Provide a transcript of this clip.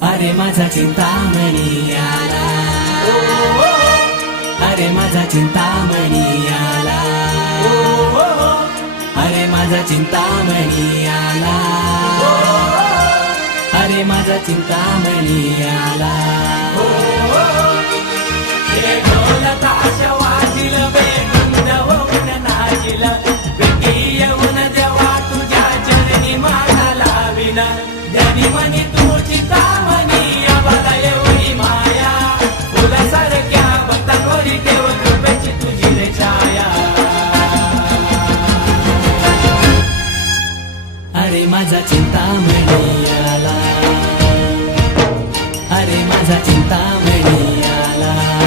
अरे माझा चिंतामणी आला, अरे माझा चिंतामणी आला, अरे माझा चिंतामणी आला, अरे माझा चिंतामणी आला. ढोल ताश वाजिल बेधुंद होऊन नाचिल, वेगी येऊन देवा तुझ्या चरणी माथा लाविन. ध्यानी मनी तू चिंतामणी आम्हाला एवढी माया, फुलासारख्या भक्तांवरी ठेव कृपेची तुझी रे छाया. अरे माझा चिंतामणी आला, अरे माझा चिंतामणी आला.